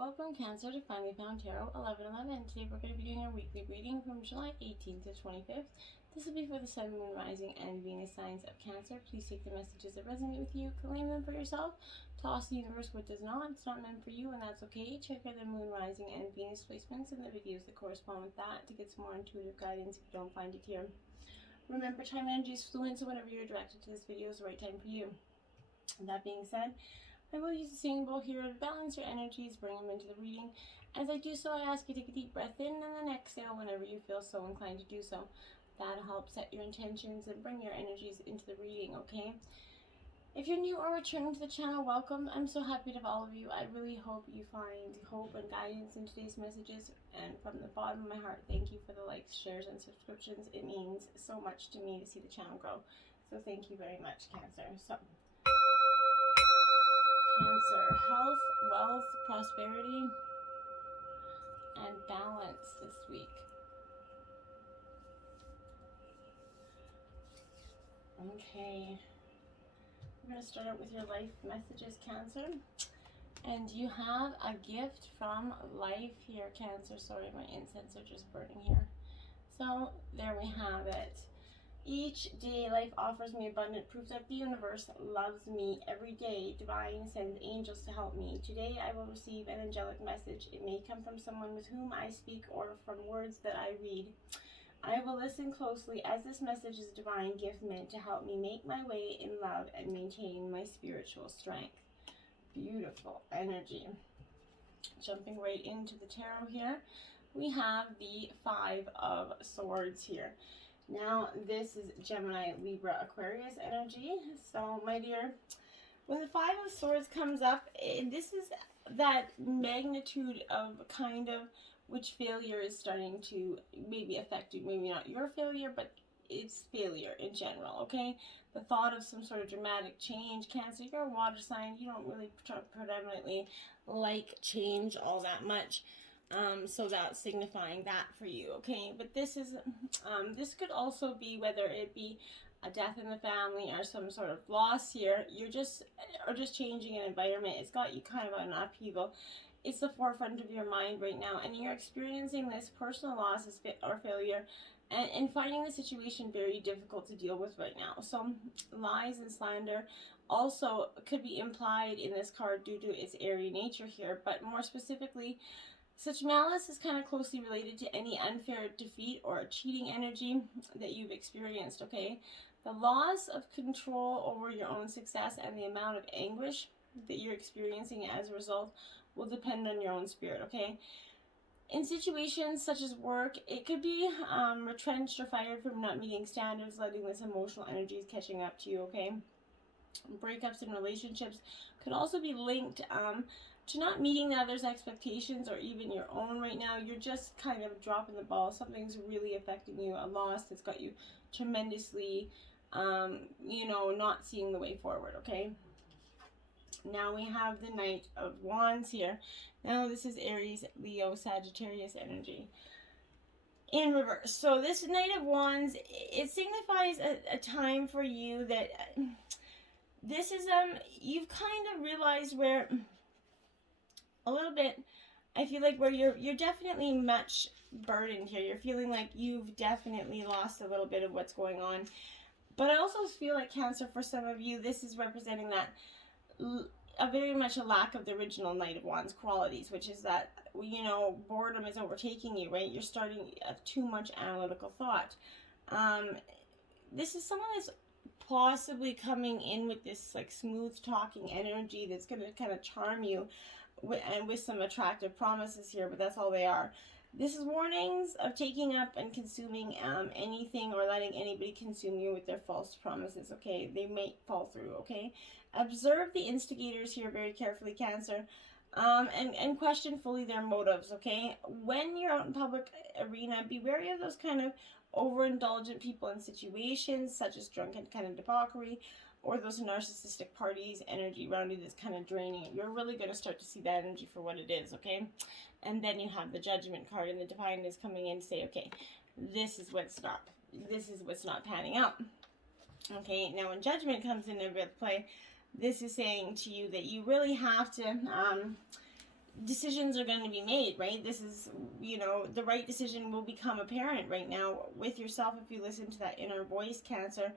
Welcome Cancer to Finally Found Tarot 1111. Today we're going to be doing our weekly reading from July 18th to 25th. This will be for the Sun, Moon, Rising, and Venus signs of Cancer. Please take the messages that resonate with you, claim them for yourself, toss the universe what does not. It's not meant for you, and that's okay. Check out the Moon, Rising, and Venus placements and the videos that correspond with that to get some more intuitive guidance if you don't find it here. Remember, time energy is fluent, so whenever you're directed to this video is the right time for you. That being said, I will use the singing bowl here to balance your energies, bring them into the reading. As I do so, I ask you to take a deep breath in and then exhale whenever you feel so inclined to do so. That'll help set your intentions and bring your energies into the reading, okay? If you're new or returning to the channel, welcome. I'm so happy to have all of you. I really hope you find hope and guidance in today's messages. And from the bottom of my heart, thank you for the likes, shares, and subscriptions. It means so much to me to see the channel grow. So thank you very much, Cancer. Cancer, health, wealth, prosperity, and balance this week. Okay, we're going to start out with your life messages, Cancer. And you have a gift from life here, Cancer. Sorry, my incense are just burning here. So there we have it. Each day, life offers me abundant proof that the universe loves me. Every day, divine sends angels to help me. Today, I will receive an angelic message. It may come from someone with whom I speak or from words that I read. I will listen closely as this message is a divine gift meant to help me make my way in love and maintain my spiritual strength. Beautiful energy. Jumping right into the tarot here, we have the Five of Swords here. Now, this is Gemini, Libra, Aquarius energy. So, my dear, when the Five of Swords comes up, this is that magnitude of kind of which failure is starting to maybe affect you. Maybe not your failure, but it's failure in general, okay? The thought of some sort of dramatic change. Cancer, you're a water sign. You don't really predominantly like change all that much. So that's signifying that for you, okay? But this is, this could also be whether it be a death in the family or some sort of loss here. You're just changing an environment. It's got you kind of on an upheaval. It's the forefront of your mind right now, and you're experiencing this personal loss or failure and finding the situation very difficult to deal with right now. So lies and slander also could be implied in this card due to its airy nature here, but more specifically, such malice is kind of closely related to any unfair defeat or cheating energy that you've experienced, okay? The loss of control over your own success and the amount of anguish that you're experiencing as a result will depend on your own spirit, okay? In situations such as work, it could be retrenched or fired from not meeting standards, letting this emotional energy catching up to you, okay? Breakups in relationships could also be linked to not meeting the other's expectations or even your own right now. You're just kind of dropping the ball. Something's really affecting you, a loss that's got you tremendously, not seeing the way forward, okay? Now we have the Knight of Wands here. Now this is Aries, Leo, Sagittarius energy in reverse. So this Knight of Wands, it signifies a time for you that this is, you've kind of realized where a little bit, I feel like where you're definitely much burdened here. You're feeling like you've definitely lost a little bit of what's going on. But I also feel like, Cancer, for some of you, this is representing that very much a lack of the original Knight of Wands qualities, which is that, boredom is overtaking you, right? You're starting too much analytical thought. This is someone that's possibly coming in with this like smooth talking energy that's going to kind of charm you and with some attractive promises here, but that's all they are. This is warnings of taking up and consuming anything or letting anybody consume you with their false promises, okay? They may fall through, okay? Observe the instigators here very carefully, Cancer, and question fully their motives, okay? When you're out in public arena, be wary of those kind of overindulgent people in situations such as drunken kind of debauchery or those narcissistic parties energy around you that's kind of draining it. You're really going to start to see that energy for what it is, okay? And then you have the Judgment card, and the Divine is coming in to say, okay, this is what's not panning out. Okay, now when Judgment comes into play, this is saying to you that you really have to decisions are going to be made, right? This is, you know, the right decision will become apparent right now with yourself if you listen to that inner voice, Cancer.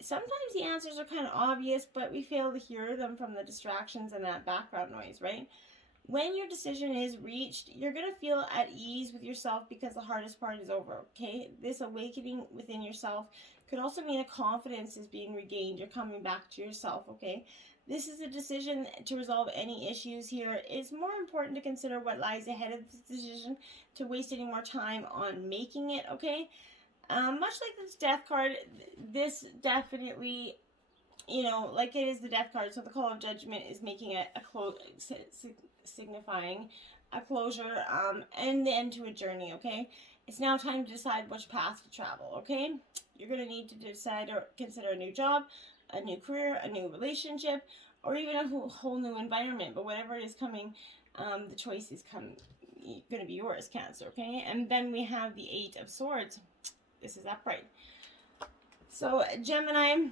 Sometimes the answers are kind of obvious, but we fail to hear them from the distractions and that background noise, right? When your decision is reached, you're going to feel at ease with yourself because the hardest part is over, okay? This awakening within yourself could also mean a confidence is being regained. You're coming back to yourself, okay? This is a decision to resolve any issues here. It's more important to consider what lies ahead of this decision to waste any more time on making it, okay? Much like this death card, this definitely, you know, like it is the death card, so the call of judgment is making a signifying a closure and the end to a journey, okay? It's now time to decide which path to travel, okay? You're going to need to decide or consider a new job, a new career, a new relationship, or even a whole new environment. But whatever is coming, the choice is going to be yours, Cancer, okay? And then we have the 8 of Swords. This is upright. So Gemini,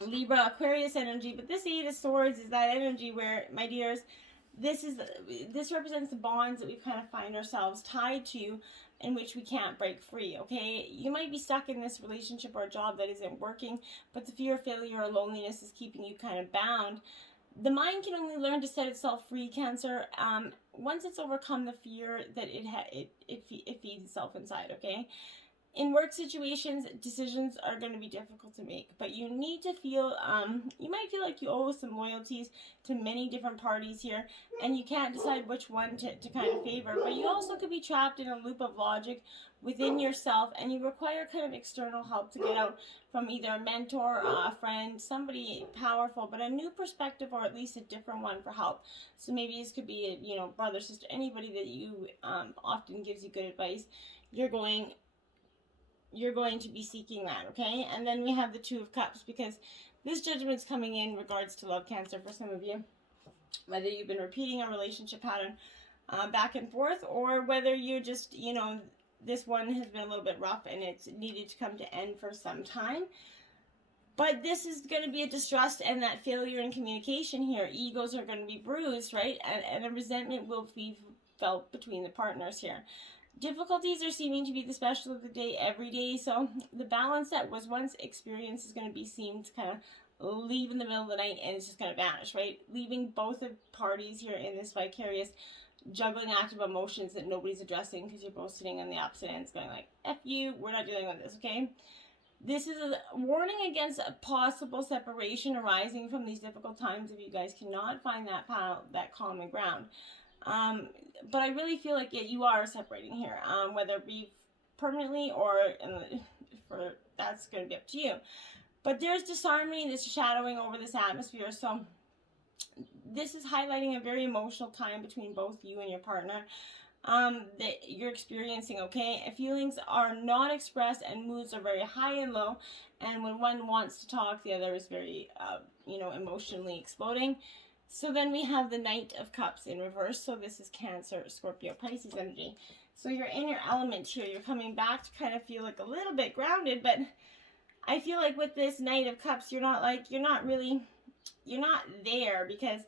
Libra, Aquarius energy, but this 8 of Swords is that energy where, my dears, this represents the bonds that we kind of find ourselves tied to, in which we can't break free, okay? You might be stuck in this relationship or a job that isn't working, but the fear of failure or loneliness is keeping you kind of bound. The mind can only learn to set itself free, Cancer, once it's overcome the fear that it feeds itself inside, okay? In work situations, decisions are going to be difficult to make, but you need to feel, you might feel like you owe some loyalties to many different parties here, and you can't decide which one to kind of favor, but you also could be trapped in a loop of logic within yourself, and you require kind of external help to get out from either a mentor, a friend, somebody powerful, but a new perspective or at least a different one for help. So maybe this could be, you know, brother, sister, anybody that you often gives you good advice. You're going to be seeking that, okay? And then we have the 2 of Cups, because this judgment's coming in regards to love, Cancer, for some of you. Whether you've been repeating a relationship pattern back and forth, or whether you're just, you know, this one has been a little bit rough and it's needed to come to end for some time. But this is going to be a distrust and that failure in communication here. Egos are going to be bruised, right? And a resentment will be felt between the partners here. Difficulties are seeming to be the special of the day every day, so the balance that was once experienced is going to be seen to kind of leave in the middle of the night, and it's just going to vanish, right? Leaving both of parties here in this vicarious juggling act of emotions that nobody's addressing, because you're both sitting on the opposite ends going like, F you, we're not dealing with this, okay? This is a warning against a possible separation arising from these difficult times if you guys cannot find that common ground. But I really feel like you are separating here, whether it be permanently or that's going to be up to you. But there's disharmony that's shadowing over this atmosphere. So this is highlighting a very emotional time between both you and your partner that you're experiencing, okay? Feelings are not expressed and moods are very high and low. And when one wants to talk, the other is very, emotionally exploding. So then we have the Knight of Cups in reverse. So this is Cancer, Scorpio, Pisces energy. So you're in your element here. You're coming back to kind of feel like a little bit grounded. But I feel like with this Knight of Cups, you're not there, because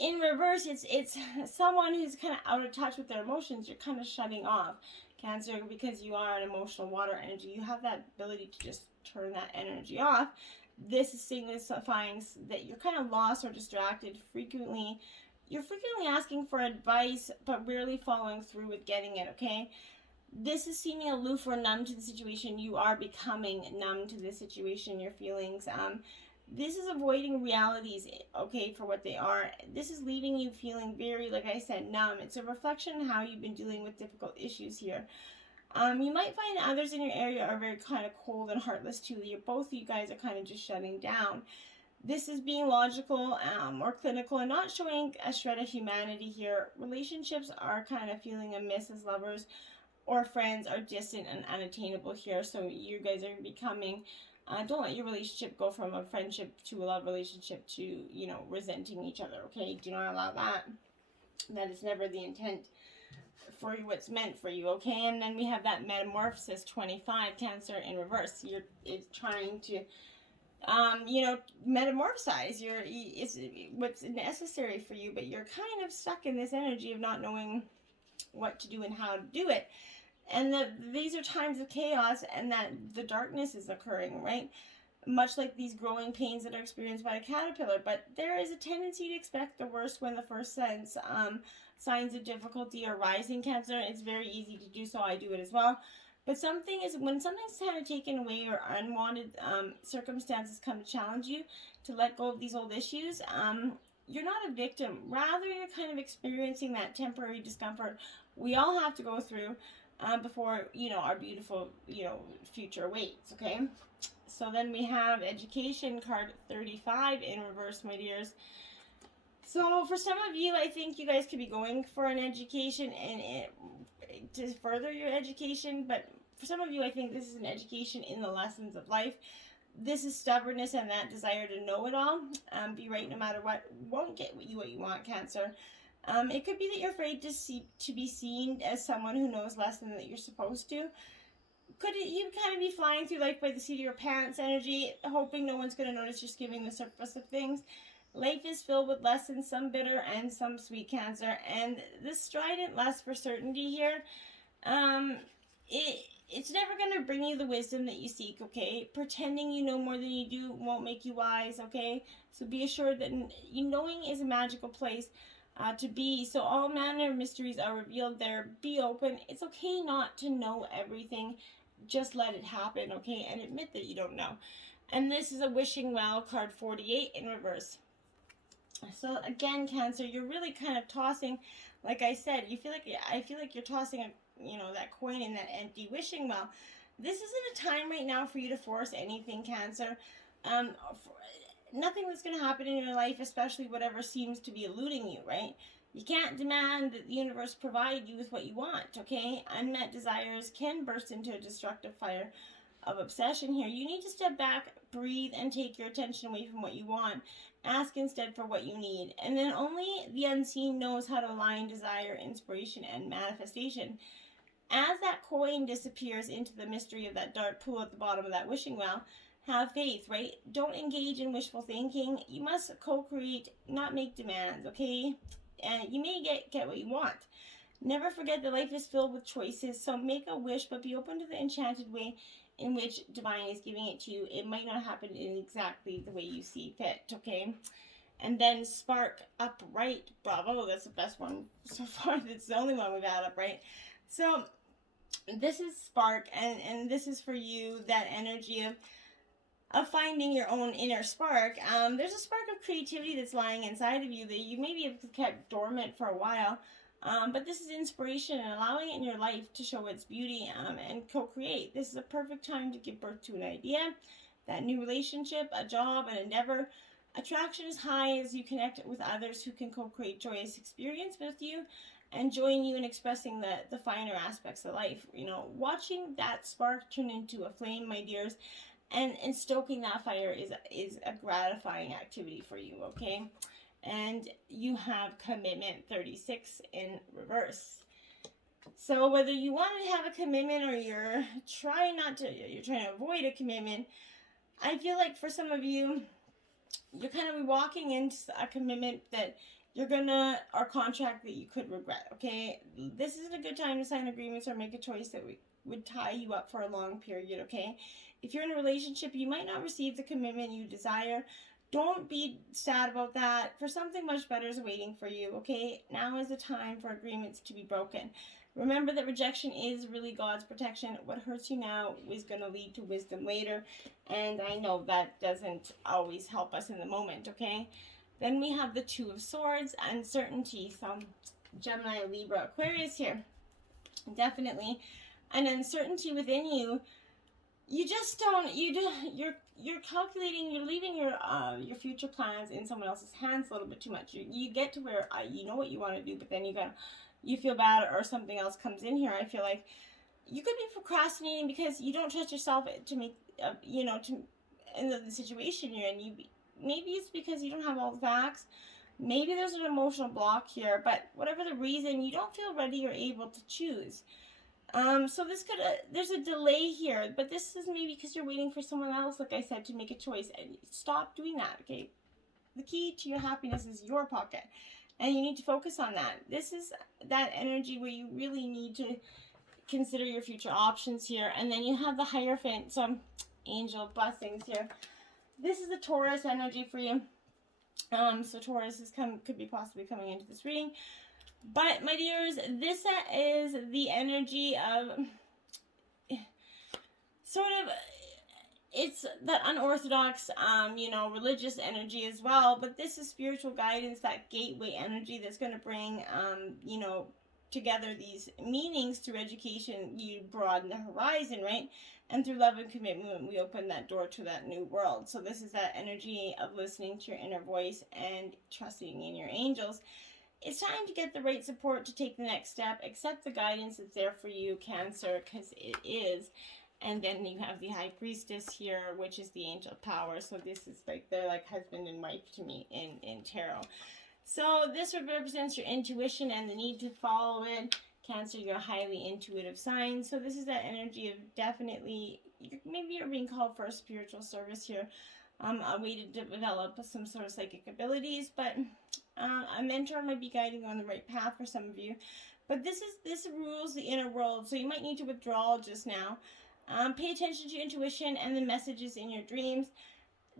in reverse, it's someone who's kind of out of touch with their emotions. You're kind of shutting off, Cancer, because you are an emotional water energy. You have that ability to just turn that energy off. This is signifying that you're kind of lost or distracted frequently. You're frequently asking for advice, but rarely following through with getting it, okay? This is seeming aloof or numb to the situation. You are becoming numb to the situation, your feelings. This is avoiding realities, okay, for what they are. This is leaving you feeling very, like I said, numb. It's a reflection on how you've been dealing with difficult issues here. You might find others in your area are very kind of cold and heartless too. Both of you guys are kind of just shutting down. This is being logical or clinical and not showing a shred of humanity here. Relationships are kind of feeling amiss as lovers or friends are distant and unattainable here. So you guys are becoming, don't let your relationship go from a friendship to a love relationship to, resenting each other, okay? Do not allow that. That is never the intent for what's meant for you, okay? And then we have that Metamorphosis 25, Cancer in reverse. It's trying to metamorphosize. It's what's necessary for you, but you're kind of stuck in this energy of not knowing what to do and how to do it. And these are times of chaos, and that the darkness is occurring, right? Much like these growing pains that are experienced by a caterpillar. But there is a tendency to expect the worst when the first signs of difficulty are rising, Cancer. It's very easy to do so. I do it as well. But when something's kind of taken away, or unwanted circumstances come to challenge you to let go of these old issues, you're not a victim. Rather, you're kind of experiencing that temporary discomfort we all have to go through before, our beautiful, future awaits, okay? So then we have education, card 35 in reverse, my dears. So for some of you, I think you guys could be going for an education and to further your education, but for some of you, I think this is an education in the lessons of life. This is stubbornness and that desire to know it all. Be right no matter what. Won't get what you want, Cancer. It could be that you're afraid to be seen as someone who knows less than that you're supposed to. You kind of be flying through life by the seat of your pants energy, hoping no one's going to notice you're skimming the surface of things. Life is filled with lessons, some bitter and some sweet, Cancer. And this strident lust for certainty here, it's never going to bring you the wisdom that you seek, okay? Pretending you know more than you do won't make you wise, okay? So be assured that knowing is a magical place to be. So all manner of mysteries are revealed there. Be open. It's okay not to know everything. Just let it happen, okay? And admit that you don't know. And this is a wishing well, card 48 in reverse. So again, Cancer, you're really kind of tossing, like I said, I feel like you're tossing that coin in that empty wishing well. This isn't a time right now for you to force anything, Cancer. Nothing that's going to happen in your life, especially whatever seems to be eluding you, right? You can't demand that the universe provide you with what you want, okay? Unmet desires can burst into a destructive fire of obsession here. You need to step back, breathe, and take your attention away from what you want. Ask instead for what you need. And then only the unseen knows how to align desire, inspiration, and manifestation. As that coin disappears into the mystery of that dark pool at the bottom of that wishing well, have faith, right? Don't engage in wishful thinking. You must co-create, not make demands, okay? And you may get what you want. Never forget that life is filled with choices, so make a wish, but be open to the enchanted way in which divine is giving it to you. It might not happen in exactly the way you see fit, okay? And then spark upright. Bravo, that's the best one so far. It's the only one we've had upright. So this is spark, and this is for you, that energy of finding your own inner spark. There's a spark of creativity that's lying inside of you that you maybe have kept dormant for a while. But this is inspiration and allowing it in your life to show its beauty and co-create. This is a perfect time to give birth to an idea, that new relationship, a job, an endeavor. Attraction is high as you connect with others who can co-create joyous experience with you and join you in expressing the finer aspects of life. Watching that spark turn into a flame, my dears, and stoking that fire is a gratifying activity for you, okay? And you have commitment 36 in reverse. So whether you want to have a commitment or you're trying to avoid a commitment, I feel like for some of you, you're kind of walking into a commitment that or contract that you could regret, okay? This isn't a good time to sign agreements or make a choice that would tie you up for a long period, okay? If you're in a relationship, you might not receive the commitment you desire. Don't be sad about that, for something much better is waiting for you, okay? Now is the time for agreements to be broken. Remember that rejection is really God's protection. What hurts you now is going to lead to wisdom later. And I know that doesn't always help us in the moment, okay? Then we have the Two of Swords, uncertainty. So Gemini, Libra, Aquarius here. Definitely an uncertainty within you. You just don't, you're calculating, you're leaving your future plans in someone else's hands a little bit too much. You get to where you know what you want to do, but then you feel bad or something else comes in here. I feel like you could be procrastinating because you don't trust yourself to make, in the situation you're in. Maybe it's because you don't have all the facts. Maybe there's an emotional block here, but whatever the reason, you don't feel ready or able to choose. So this could, there's a delay here, but this is maybe because you're waiting for someone else, like I said, to make a choice. And stop doing that, okay? The key to your happiness is your pocket, and you need to focus on that. This is that energy where you really need to consider your future options here. And then you have the Hierophant, some angel blessings here. This is the Taurus energy for you. So Taurus could be possibly coming into this reading. But my dears, this is the energy of sort of, it's that unorthodox, religious energy as well. But this is spiritual guidance, that gateway energy that's going to bring, together these meanings through education. You broaden the horizon, right? And through love and commitment, we open that door to that new world. So this is that energy of listening to your inner voice and trusting in your angels. It's time to get the right support to take the next step. Accept the guidance that's there for you, Cancer, because it is. And then you have the High Priestess here, which is the angel power. So this is like, they're like husband and wife to me in tarot. So this represents your intuition and the need to follow it. Cancer, you're a highly intuitive sign. So this is that energy of definitely, maybe you're being called for a spiritual service here. A way to develop some sort of psychic abilities, but a mentor might be guiding you on the right path for some of you. But this rules the inner world, so you might need to withdraw just now. Pay attention to your intuition and the messages in your dreams.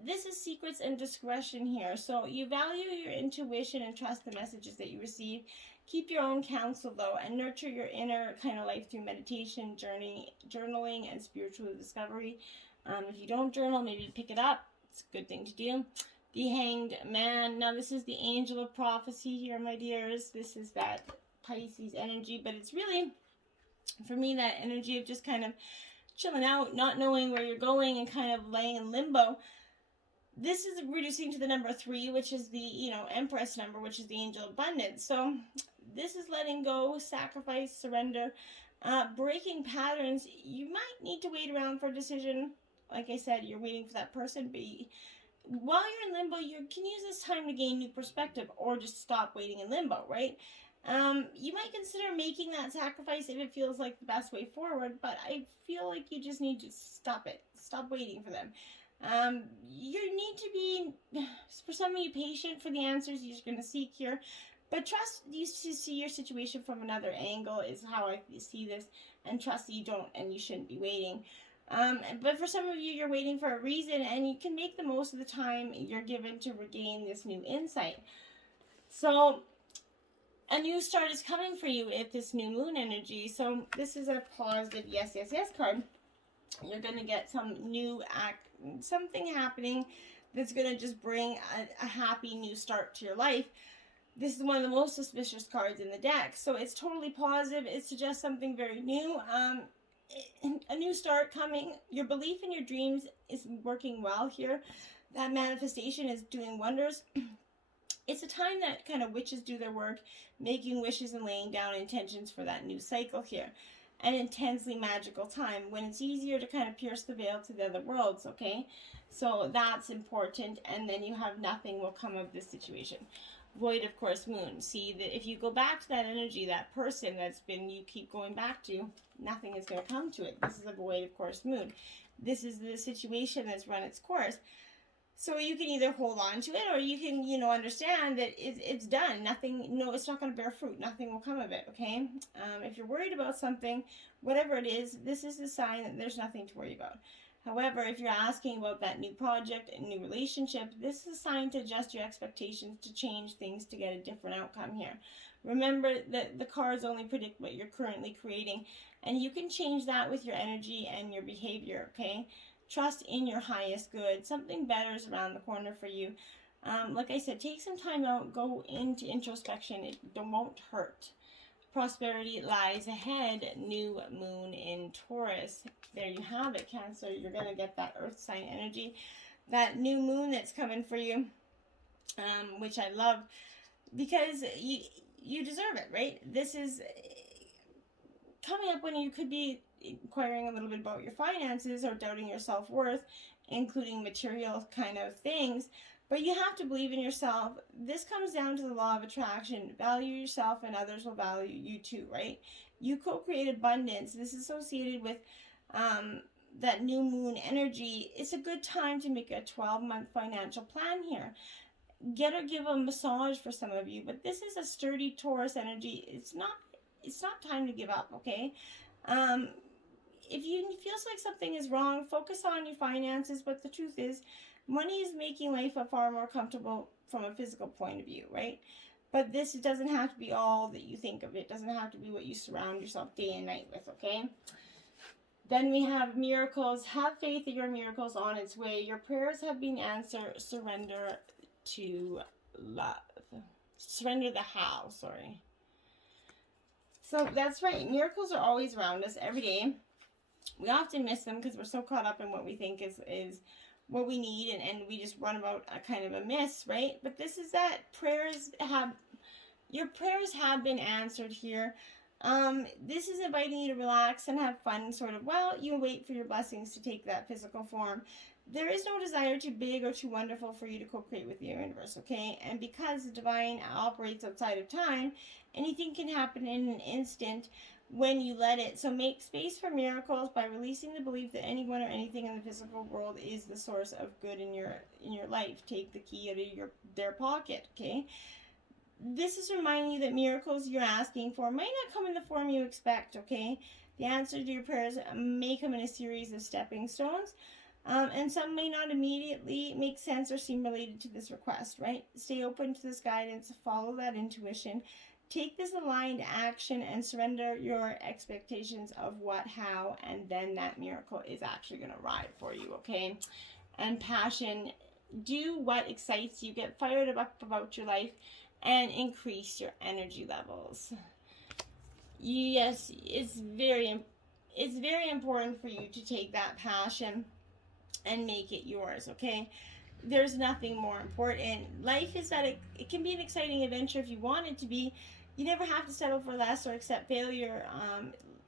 This is secrets and discretion here, so you value your intuition and trust the messages that you receive. Keep your own counsel though, and nurture your inner kind of life through meditation, journaling, and spiritual discovery. If you don't journal, maybe pick it up. It's a good thing to do. The Hanged Man. Now this is the angel of prophecy here, my dears. This is that Pisces energy, but it's really, for me, that energy of just kind of chilling out, not knowing where you're going, and kind of laying in limbo. This is reducing to the number 3, which is the, Empress number, which is the angel of abundance. So this is letting go, sacrifice, surrender, breaking patterns. You might need to wait around for a decision. Like I said, you're waiting for that person, but while you're in limbo, you can use this time to gain new perspective, or just stop waiting in limbo, right? You might consider making that sacrifice if it feels like the best way forward, but I feel like you just need to stop it. Stop waiting for them. You need to be, for some of you, patient for the answers you're going to seek here, but trust you to see your situation from another angle is how I see this, and trust that you don't and you shouldn't be waiting. But for some of you, you're waiting for a reason, and you can make the most of the time you're given to regain this new insight. So a new start is coming for you with this new moon energy. So this is a positive yes, yes, yes card. You're going to get some new something happening that's going to just bring a happy new start to your life. This is one of the most auspicious cards in the deck. So it's totally positive. It suggests something very new. A new start coming. Your belief in your dreams is working well here. That manifestation is doing wonders. It's a time that kind of witches do their work, making wishes and laying down intentions for that new cycle here. An intensely magical time when it's easier to kind of pierce the veil to the other worlds, okay? So that's important. And then you have nothing will come of this situation. Void, of course, moon. See, that if you go back to that energy, that person that's been, you keep going back to, nothing is going to come to it. This is a void, of course, moon. This is the situation that's run its course. So you can either hold on to it, or you can, understand that it's done. Nothing, it's not going to bear fruit. Nothing will come of it, okay? If you're worried about something, whatever it is, this is a sign that there's nothing to worry about. However, if you're asking about that new project and new relationship, this is a sign to adjust your expectations, to change things, to get a different outcome here. Remember that the cards only predict what you're currently creating, and you can change that with your energy and your behavior, okay? Trust in your highest good. Something better is around the corner for you. Like I said, take some time out, go into introspection. It won't hurt. Prosperity lies ahead. New moon in Taurus. There you have it, Cancer. You're going to get that earth sign energy. That new moon that's coming for you, which I love, because you deserve it, right? This is coming up when you could be inquiring a little bit about your finances or doubting your self-worth, including material kind of things. But you have to believe in yourself. This comes down to the law of attraction. Value yourself and others will value you too, right? You co-create abundance. This is associated with that new moon energy. It's a good time to make a 12-month financial plan here. Get or give a massage for some of you, but this is a sturdy Taurus energy. It's not time to give up, okay? If you feels like something is wrong, focus on your finances, but the truth is money is making life a far more comfortable from a physical point of view, right? But this doesn't have to be all that you think of. It doesn't have to be what you surround yourself day and night with, okay? Then we have miracles. Have faith that your miracle's on its way. Your prayers have been answered. Surrender to love. Surrender the how, sorry. So that's right. Miracles are always around us every day. We often miss them because we're so caught up in what we think is what we need, and we just run about a kind of a miss, right? But this is that your prayers have been answered here. This is inviting you to relax and have fun, sort of, while you wait for your blessings to take that physical form. There is no desire too big or too wonderful for you to co-create with the universe, okay? And because the divine operates outside of time, anything can happen in an instant when you let it. So make space for miracles by releasing the belief that anyone or anything in the physical world is the source of good in your life. Take the key out of their pocket, okay? This is reminding you that miracles you're asking for might not come in the form you expect, okay? The answer to your prayers may come in a series of stepping stones, and some may not immediately make sense or seem related to this request, right? Stay open to this guidance, follow that intuition, take this aligned action, and surrender your expectations of what, how, and then that miracle is actually going to arrive for you, okay? And passion, do what excites you, get fired up about your life, and increase your energy levels. Yes, it's very important for you to take that passion and make it yours, okay? There's nothing more important. Life is that it can be an exciting adventure if you want it to be. You never have to settle for less or accept failure.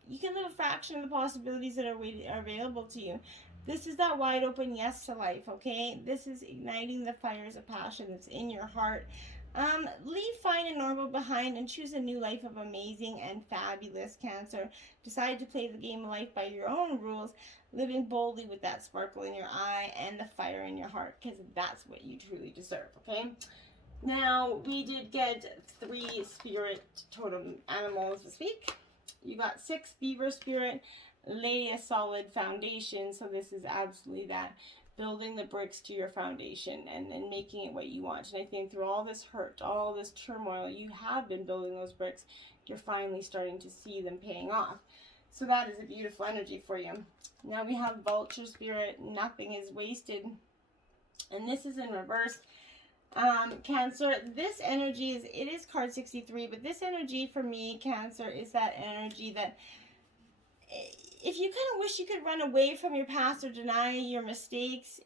You can live a fraction of the possibilities that are available to you. This is that wide open yes to life, okay? This is igniting the fires of passion that's in your heart. Leave fine and normal behind and choose a new life of amazing and fabulous, Cancer. Decide to play the game of life by your own rules, living boldly with that sparkle in your eye and the fire in your heart, because that's what you truly deserve, okay? Now, we did get 3 spirit totem animals this week. You got 6 beaver spirit, lay a solid foundation. So this is absolutely that, building the bricks to your foundation and making it what you want. And I think through all this hurt, all this turmoil, you have been building those bricks. You're finally starting to see them paying off. So that is a beautiful energy for you. Now we have vulture spirit, nothing is wasted. And this is in reverse. Cancer, this energy it is card 63, but this energy for me, Cancer, is that energy that if you kind of wish you could run away from your past or deny your mistakes,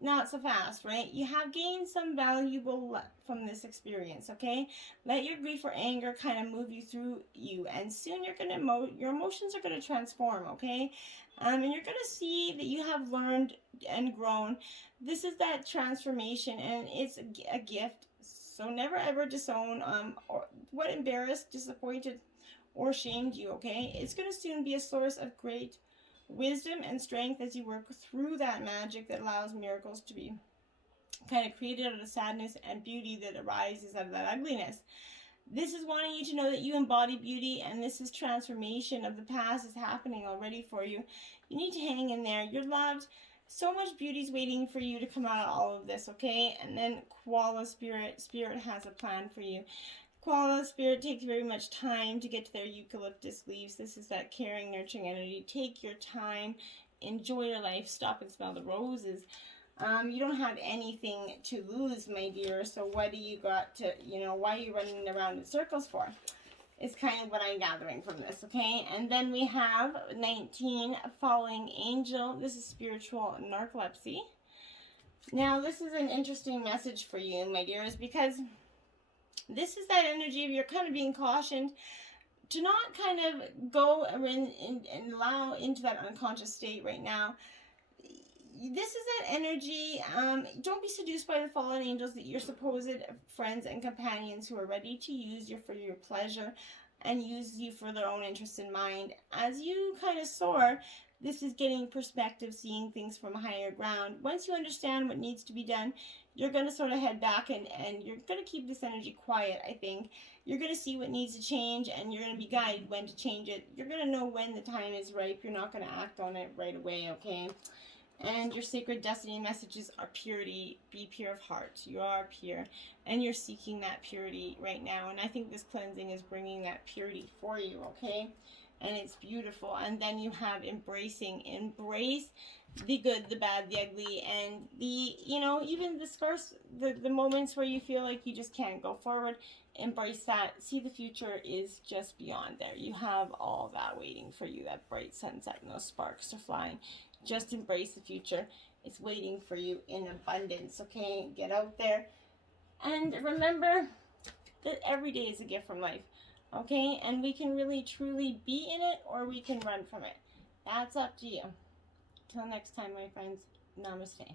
not so fast, right? You have gained some valuable from this experience, okay? Let your grief or anger kind of move you through you, and soon your emotions are going to transform, okay? And you're going to see that you have learned and grown. This is that transformation, and it's a gift. So never ever disown or what embarrassed, disappointed, or shamed you, okay? It's going to soon be a source of great wisdom and strength as you work through that magic that allows miracles to be kind of created out of sadness and beauty that arises out of that ugliness. This is wanting you to know that you embody beauty, and this is transformation of the past is happening already for you. You need to hang in there. You're loved. So much beauty is waiting for you to come out of all of this, okay? And then koala spirit has a plan for you. Koala spirit takes very much time to get to their eucalyptus leaves. This is that caring, nurturing energy. Take your time. Enjoy your life. Stop and smell the roses. You don't have anything to lose, my dear. So what do you got to, why are you running around in circles for? Is kind of what I'm gathering from this, okay? And then we have 19, falling angel. This is spiritual narcolepsy. Now, this is an interesting message for you, my dears, because this is that energy of you're kind of being cautioned to not kind of go and allow into that unconscious state right now. this is that energy. Don't be seduced by the fallen angels, that your supposed friends and companions who are ready to use you for your pleasure and use you for their own interest in mind. As you kind of soar, this is getting perspective, seeing things from a higher ground. Once you understand what needs to be done, you're going to sort of head back, and you're going to keep this energy quiet, I think. You're going to see what needs to change, and you're going to be guided when to change it. You're going to know when the time is ripe. You're not going to act on it right away, okay? And your sacred destiny messages are purity. Be pure of heart. You are pure, and you're seeking that purity right now. And I think this cleansing is bringing that purity for you, okay? And it's beautiful. And then you have embracing. Embrace the good, the bad, the ugly, and the, you know, even the scars, the moments where you feel like you just can't go forward. Embrace that. See, the future is just beyond there. You have all that waiting for you, that bright sunset and those sparks are flying. Just embrace the future. It's waiting for you in abundance, okay? Get out there. And remember that every day is a gift from life, okay? And we can really, truly be in it, or we can run from it. That's up to you. Till next time, my friends. Namaste.